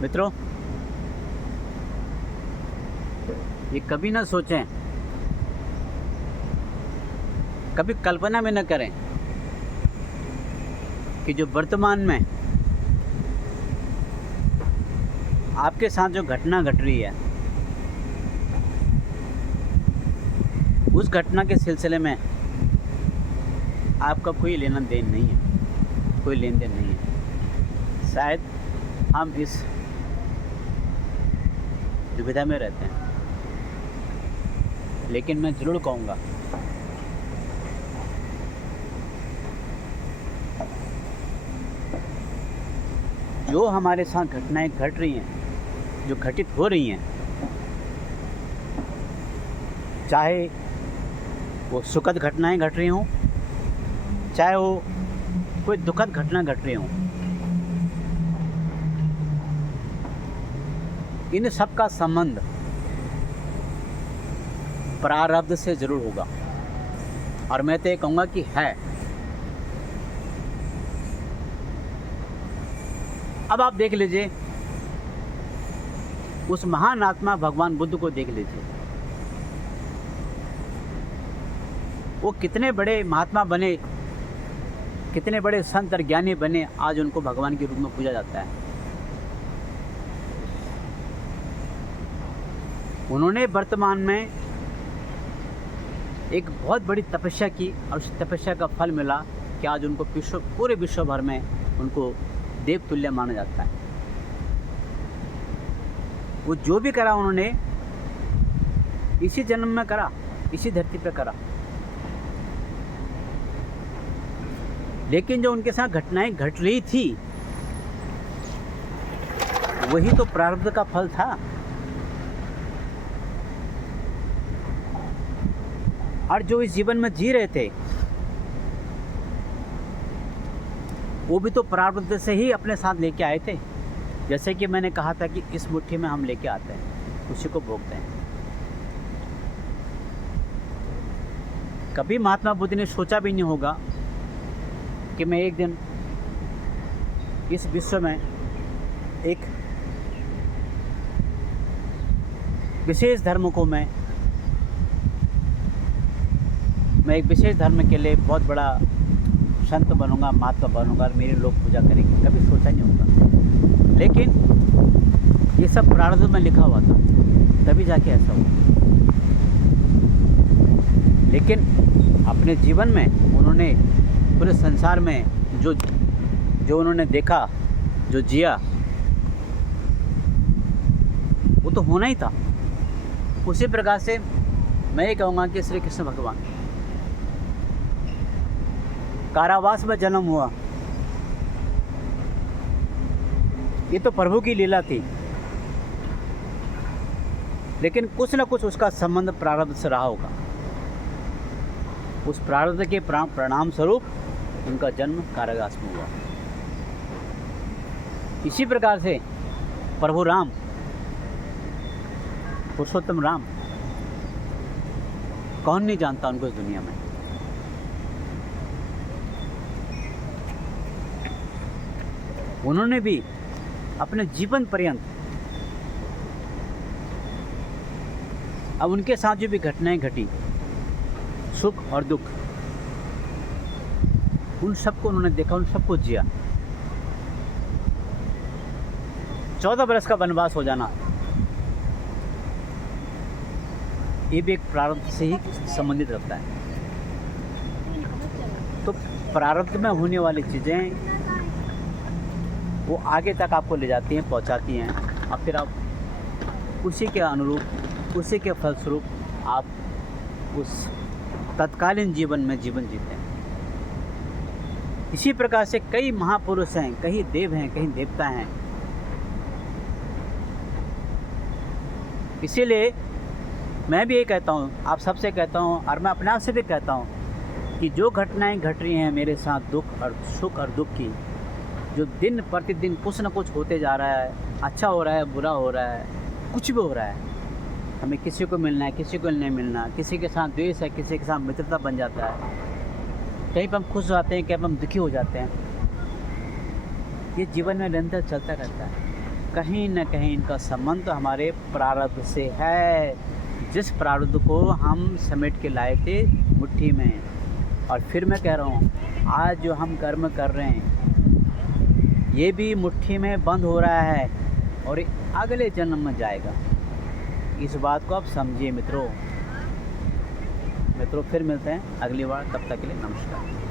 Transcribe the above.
मित्रों, ये कभी ना सोचें, कभी कल्पना में न करें कि जो वर्तमान में आपके साथ जो घटना घट रही है, उस घटना के सिलसिले में आपका कोई लेना देन नहीं है, कोई लेन देन नहीं है। शायद हम इस दुविधा में रहते हैं, लेकिन मैं ज़रूर कहूँगा जो हमारे साथ घटनाएं घट रही हैं, जो घटित हो रही हैं, चाहे वो सुखद घटनाएं घट रही हों, चाहे वो कोई दुखद घटना घट रही हों, इन सब का संबंध प्रारब्ध से ज़रूर होगा। और मैं तो ये कहूँगा कि है। अब आप देख लीजिए, उस महान आत्मा भगवान बुद्ध को देख लीजिए। वो कितने बड़े महात्मा बने, कितने बड़े संत और ज्ञानी बने, आज उनको भगवान के रूप में पूजा जाता है। उन्होंने वर्तमान में एक बहुत बड़ी तपस्या की और उस तपस्या का फल मिला कि आज उनको पूरे विश्व भर में उनको देवतुल्य माना जाता है। वो जो भी करा उन्होंने इसी जन्म में करा, इसी धरती पे करा। लेकिन जो उनके साथ घटनाएं घट रही थी, वही तो प्रारब्ध का फल था। और जो इस जीवन में जी रहे थे, वो भी तो प्रारब्ध से ही अपने साथ लेके आए थे। जैसे कि मैंने कहा था कि इस मुट्ठी में हम लेके आते हैं, उसी को भोगते हैं। कभी महात्मा बुद्ध ने सोचा भी नहीं होगा कि मैं एक दिन इस विश्व में एक विशेष धर्म को मैं एक विशेष धर्म के लिए बहुत बड़ा संत बनूंगा, महात्मा बनूंगा और मेरे लोग पूजा करेंगे। कभी सोचा नहीं होगा। लेकिन ये सब प्रारब्ध में लिखा हुआ था, तभी जाके ऐसा हुआ। लेकिन अपने जीवन में उन्होंने पूरे संसार में जो उन्होंने देखा, जो जिया, वो तो होना ही था। उसी प्रकार से मैं ये कहूँगा कि श्री कृष्ण भगवान कारावास में जन्म हुआ, ये तो प्रभु की लीला थी। लेकिन कुछ न कुछ उसका संबंध प्रारब्ध से रहा होगा। उस प्रारब्ध के परिणाम स्वरूप उनका जन्म कारावास में हुआ। इसी प्रकार से प्रभु राम, पुरुषोत्तम राम, कौन नहीं जानता उनको इस दुनिया में। उन्होंने भी अपने जीवन पर्यंत, अब उनके साथ जो भी घटनाएं घटी, सुख और दुख, उन सबको उन्होंने देखा, उन सबको जिया। 14 वर्ष का वनवास हो जाना, ये भी एक प्रारब्ध से ही संबंधित रखता है। तो प्रारब्ध में होने वाली चीज़ें वो आगे तक आपको ले जाती हैं, पहुंचाती हैं, और फिर आप उसी के अनुरूप, उसी के फलस्वरूप आप उस तत्कालीन जीवन में जीवन जीते हैं। इसी प्रकार से कई महापुरुष हैं, कहीं देव हैं, कहीं देवता हैं। इसीलिए मैं भी ये कहता हूँ, आप सबसे कहता हूँ, और मैं अपने आप से भी कहता हूँ कि जो घटनाएं घट रही हैं मेरे साथ, दुख और सुख और दुख की, जो दिन प्रतिदिन कुछ न कुछ होते जा रहा है, अच्छा हो रहा है, बुरा हो रहा है, कुछ भी हो रहा है, हमें किसी को मिलना है, किसी को नहीं मिलना, किसी के साथ द्वेष है, किसी के साथ मित्रता बन जाता है, कहीं पर हम खुश हो जाते हैं, कहीं पर हम दुखी हो जाते हैं। ये जीवन में निरंतर चलता रहता है। कहीं न कहीं इनका संबंध हमारे प्रारब्ध से है, जिस प्रारब्ध को हम समेट के लाए थे मुट्ठी में। और फिर मैं कह रहा हूँ, आज जो हम कर्म कर रहे हैं ये भी मुट्ठी में बंद हो रहा है और अगले जन्म में जाएगा। इस बात को आप समझिए मित्रों। फिर मिलते हैं अगली बार, तब तक के लिए नमस्कार।